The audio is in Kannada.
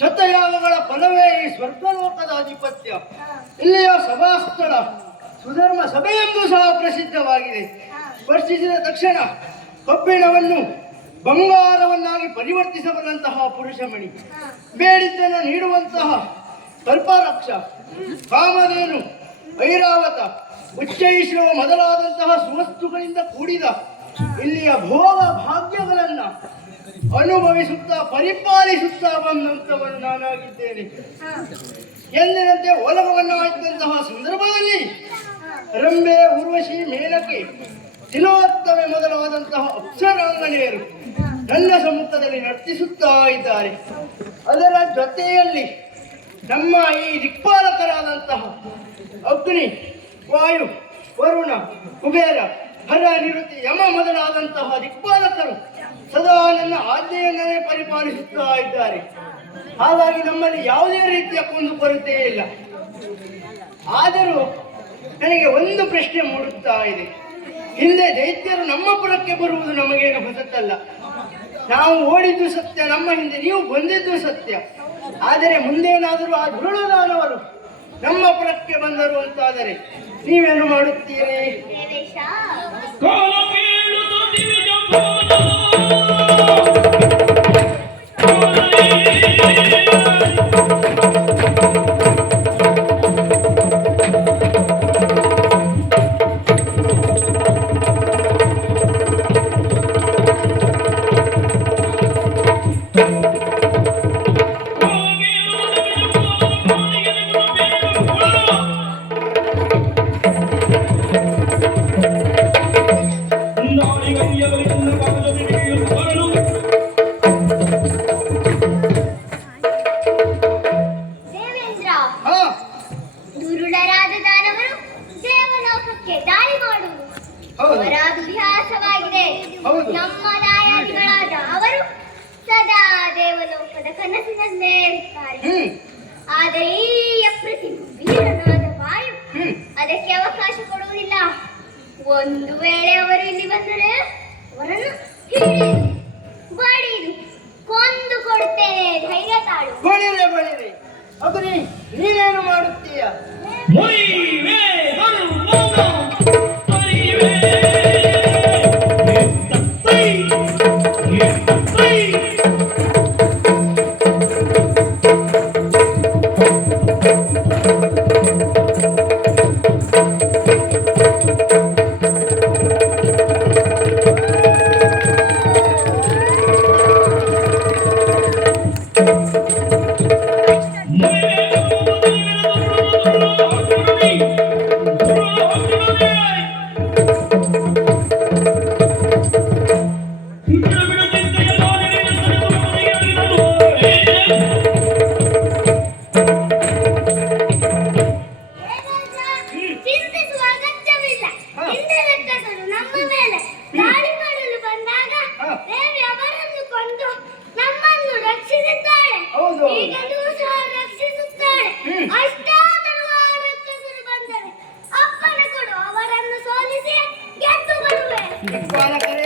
ಶತಯಾಗಗಳ ಫಲವೇ ಈ ಸ್ವರ್ಗಲೋಕದ ಆಧಿಪತ್ಯ. ಇಲ್ಲಿಯ ಸಭಾಸ್ಥಳ ಸುಧರ್ಮ ಸಭೆಯೆಂದು ಸಹ ಪ್ರಸಿದ್ಧವಾಗಿದೆ. ಸ್ಪರ್ಶಿಸಿದ ತಕ್ಷಣ ಕಬ್ಬಿಣವನ್ನು ಬಂಗಾರವನ್ನಾಗಿ ಪರಿವರ್ತಿಸಬಲ್ಲಂತಹ ಪುರುಷಮಣಿ, ಬೇಡಿದ್ದನ್ನು ನೀಡುವಂತಹ ಕಲ್ಪವೃಕ್ಷ, ಕಾಮಧೇನು, ಐರಾವತ, ಉಚ್ಚೈಶ್ರವ ಮೊದಲಾದಂತಹ ಸುವಸ್ತುಗಳಿಂದ ಕೂಡಿದ ಇಲ್ಲಿಯ ಭೋಗ ಭಾಗ್ಯಗಳನ್ನ ಅನುಭವಿಸುತ್ತಾ ಪರಿಪಾಲಿಸುತ್ತಾ ಬಂದಂತವನು ನಾನಾಗಿದ್ದೇನೆ. ಎಂದಿನಂತೆ ಒಲಗವನ್ನಾಯಿತಂತಹ ಸಂದರ್ಭದಲ್ಲಿ ರಂಬೆ, ಉರ್ವಶಿ, ಮೇನಕೆ, ತಿಲೋತ್ತಮೆ ಮೊದಲಾದಂತಹ ಅಪ್ಸರಾಂಗಣೆಯರು ನನ್ನ ಸಮ್ಮುಖದಲ್ಲಿ ನರ್ತಿಸುತ್ತಾ ಇದ್ದಾರೆ. ಅದರ ಜೊತೆಯಲ್ಲಿ ನಮ್ಮ ಈ ದಿಕ್ಪಾಲಕರಾದಂತಹ ಅಗ್ನಿ, ವಾಯು, ವರುಣ, ಕುಬೇರ, ಹರ, ನಿವೃತ್ತಿ, ಯಮ ಮೊದಲಾದಂತಹ ದಿಕ್ಪಾಲಕರು ಸದಾ ನನ್ನ ಆಜ್ಞೆಯನ್ನೇ ಪರಿಪಾಲಿಸುತ್ತಾ ಇದ್ದಾರೆ. ಹಾಗಾಗಿ ನಮ್ಮಲ್ಲಿ ಯಾವುದೇ ರೀತಿಯ ಕುಂದುಕೊರತೆ ಇಲ್ಲ. ಆದರೂ ನನಗೆ ಒಂದು ಪ್ರಶ್ನೆ ಮೂಡುತ್ತಾ ಇದೆ. ಹಿಂದೆ ದೈತ್ಯರು ನಮ್ಮ ಪುರಕ್ಕೆ ಬರುವುದು ನಮಗೇನು ಹೊಸತಲ್ಲ. ನಾವು ಓಡಿದ್ದು ಸತ್ಯ, ನಮ್ಮ ಹಿಂದೆ ನೀವು ಬಂದಿದ್ದು ಸತ್ಯ. ಆದರೆ ಮುಂದೇನಾದರೂ ಆ ದುರುಳದಾನವರು ನಮ್ಮ ಪುರಕ್ಕೆ ಬಂದರು ಅಂತಾದರೆ ನೀವೇನು ಮಾಡುತ್ತೀರಿ? ದೇವೇಶ, ದೇವೇಂದ್ರ, ಹಾ, ದುರುಳರಾದ ದಾನವರು ದೇವಲೋಕಕ್ಕೆ ದಾಳಿ ಮಾಡುವುದು ಹೌದು. ಅವರ ಅಭ್ಯಾಸವಾಗಿದೆ. ಹೌದು. ನಮ್ಮ ದಾಯಾದಿಗಳಾದ ಅವರು ಸದಾ ದೇವಲೋಕದ ಕನಸಿನಲ್ಲೇ ಇರ್ತಾರೆ. ಆದರೆ ಈ ಅಪ್ರತಿಮ ವೀರನಾದ ವಾಯು ಅದಕ್ಕೆ ಅವಕಾಶ ಕೊಡುವುದಿಲ್ಲ. ಒಂದು ವೇಳೆ ಅವರು ಇಲ್ಲಿ ಬಂದರೆ ಅವರನ್ನು ಹಿಡಿದು ಬಡಿದು ಕೊಂದು ಕೊಡುತ್ತೇನೆ. ಧೈರ್ಯ ತಾಳು. ಬಳಿರೆ ಬಳಿರೆ. ಅಬರಿ, ನೀನೇನು ಮಾಡುತ್ತೀಯ? ಚಿಂತಿಸುವ ಅಗತ್ಯವಿಲ್ಲ. ಹಿಂದೆ ರಕ್ಕಸರು ನಮ್ಮ ಮೇಲೆ ದಾಳಿ ಮಾಡಲು ಬಂದಾಗ ದೇವಿ ಅವರನ್ನು ಕೊಂದು ನಮ್ಮನ್ನು ರಕ್ಷಿಸಿದ್ದಾಳೆ. ಹೌದು. ಈಗಲೂ ಸಹ ರಕ್ಷಿಸುತ್ತಾಳೆ. ಅಷ್ಟಾದರೂ ಆ ರಕ್ಕಸರು ಬಂದರೆ ಅಪ್ಪಣೆ ಕೊಡು, ಅವರನ್ನು ಸೋಲಿಸಿ ಗೆದ್ದು ಬರುವೆ. ಬಾಲಕರೇ,